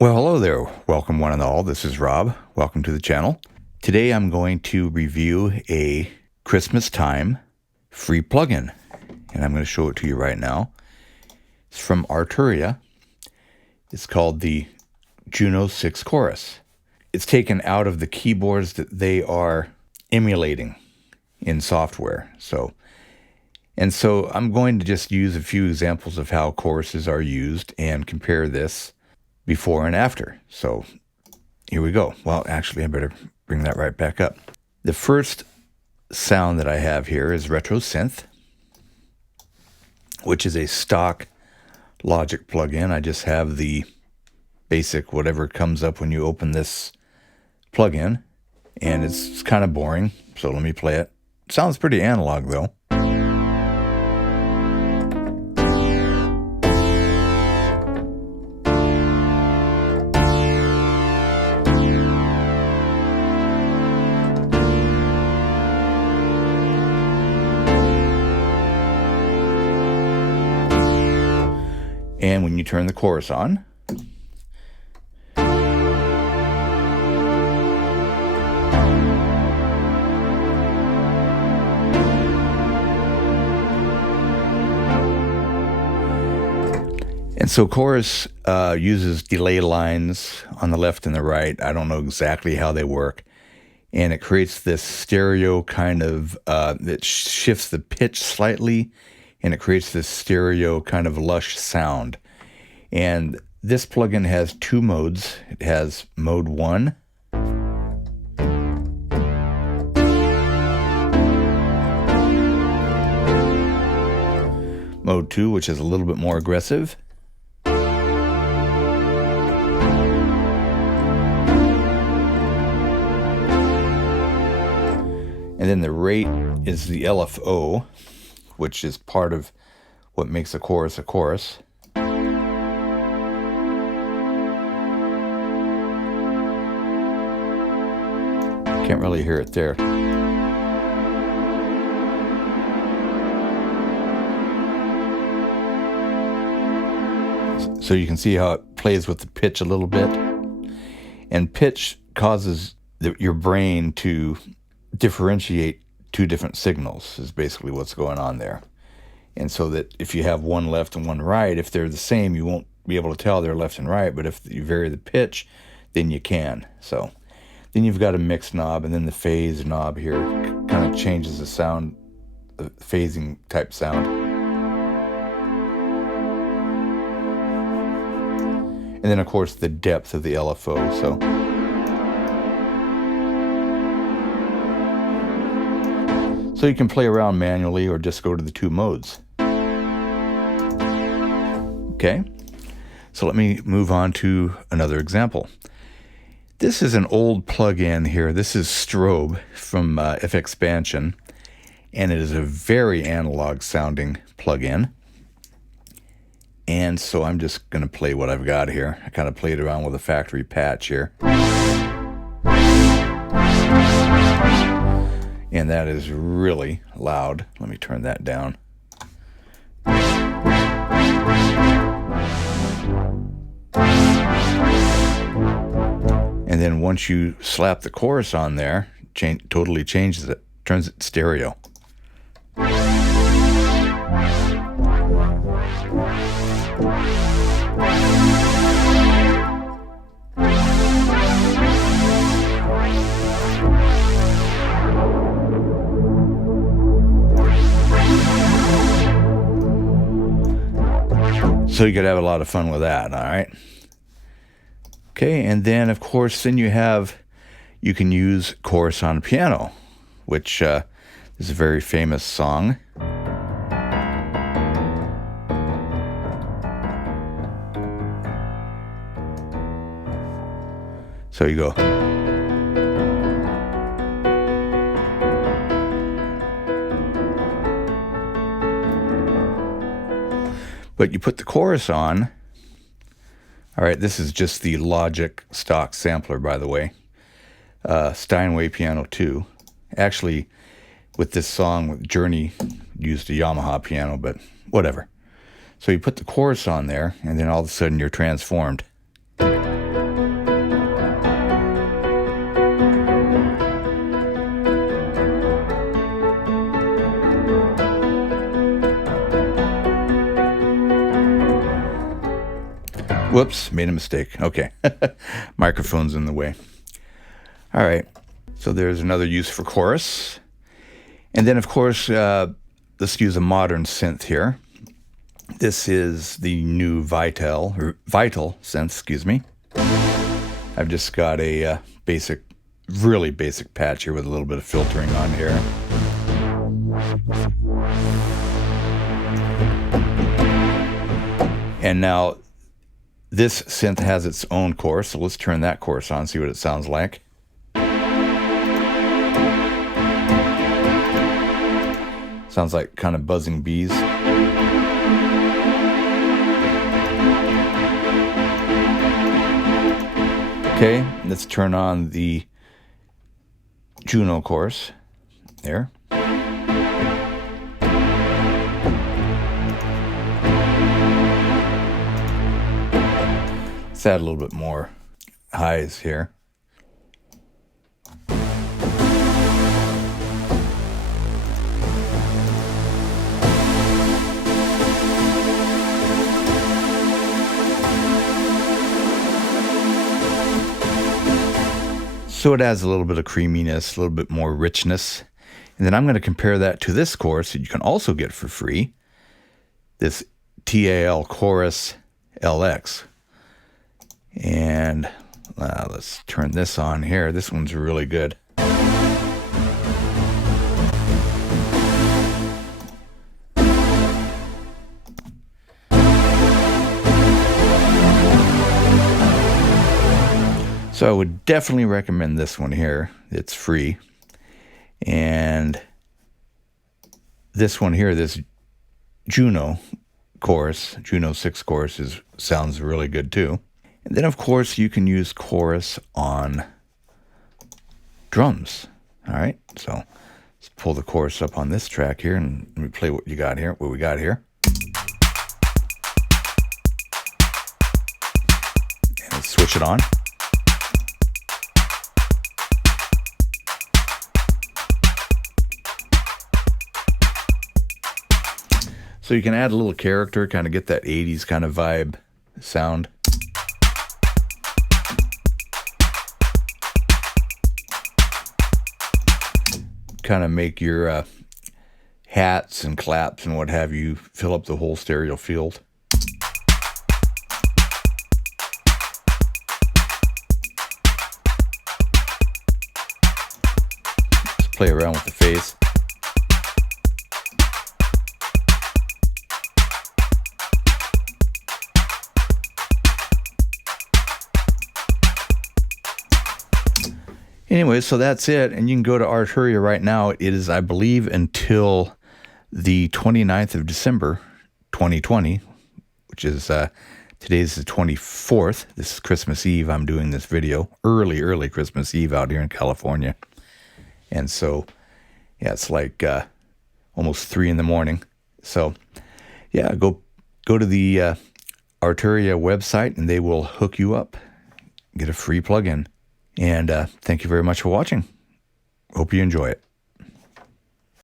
Well, hello there. Welcome one and all. This is Rob. Welcome to the channel. Today I'm going to review a Christmas time free plugin, and I'm going to show it to you right now. It's from Arturia. It's called the Juno 6 Chorus. It's taken out of the keyboards that they are emulating in software. So I'm going to just use a few examples of how choruses are used and compare this before and after. So here we go. Well, actually, I better bring that right back up. The first sound that I have here is retro synth, which is a stock Logic plugin. I just have the basic whatever comes up when you open this plugin, and it's kind of boring. So let me play it. Sounds pretty analog though. And when you turn the chorus on, and so chorus uses delay lines on the left and the right. I don't know exactly how they work. And it creates this stereo kind of, that shifts the pitch slightly, and it creates this stereo kind of lush sound. And this plugin has two modes. It has mode 1, mode 2, which is a little bit more aggressive, and then the rate is the LFO, which is part of what makes a chorus a chorus. Can't really hear it there. So you can see how it plays with the pitch a little bit. And pitch causes your brain to differentiate two different signals, is basically what's going on there. And so that if you have one left and one right, if they're the same, you won't be able to tell they're left and right. But if you vary the pitch, then you can. So then you've got a mix knob, and then the phase knob here kind of changes the sound, the phasing type sound. And then of course the depth of the LFO. So you can play around manually or just go to the two modes. Okay, so let me move on to another example. This is an old plugin here. This is Strobe from FXpansion, and it is a very analog sounding plugin. And so I'm just going to play what I've got here. I kind of played around with a factory patch here. And that is really loud. Let me turn that down. And then once you slap the chorus on there, totally changes it, turns it stereo. So you could have a lot of fun with that, all right? Okay, and then of course, you can use chorus on piano, which is a very famous song. So you go. But you put the chorus on. All right, this is just the Logic stock sampler, by the way. Steinway Piano 2. Actually, with this song, Journey used a Yamaha piano, but whatever. So you put the chorus on there, and then all of a sudden you're transformed. Whoops, made a mistake. Okay, microphone's in the way. All right, so there's another use for chorus. And then, of course, let's use a modern synth here. This is the new Vital synth, excuse me. I've just got a really basic patch here with a little bit of filtering on here. And now this synth has its own chorus, so let's turn that chorus on, see what it sounds like. Sounds like kind of buzzing bees. Okay, let's turn on the Juno chorus. There. Let's add a little bit more highs here. So it adds a little bit of creaminess, a little bit more richness. And then I'm going to compare that to this chorus that you can also get for free. This TAL Chorus LX. And let's turn this on here. This one's really good. So I would definitely recommend this one here. It's free. And this one here, this Juno chorus, Jun-6 chorus sounds really good too. And then of course you can use chorus on drums. All right, so let's pull the chorus up on this track here and let me play what we got here. And let's switch it on. So you can add a little character, kind of get that 80s kind of vibe sound. Kind of make your hats and claps and what have you fill up the whole stereo field. Let's play around with the face. Anyway, so that's it, and you can go to Arturia right now. It is, I believe, until the 29th of December, 2020, which is, today's the 24th. This is Christmas Eve. I'm doing this video, early Christmas Eve out here in California. And so, yeah, it's like almost 3 in the morning. So, yeah, go to the Arturia website, and they will hook you up, get a free plugin. And thank you very much for watching. Hope you enjoy it.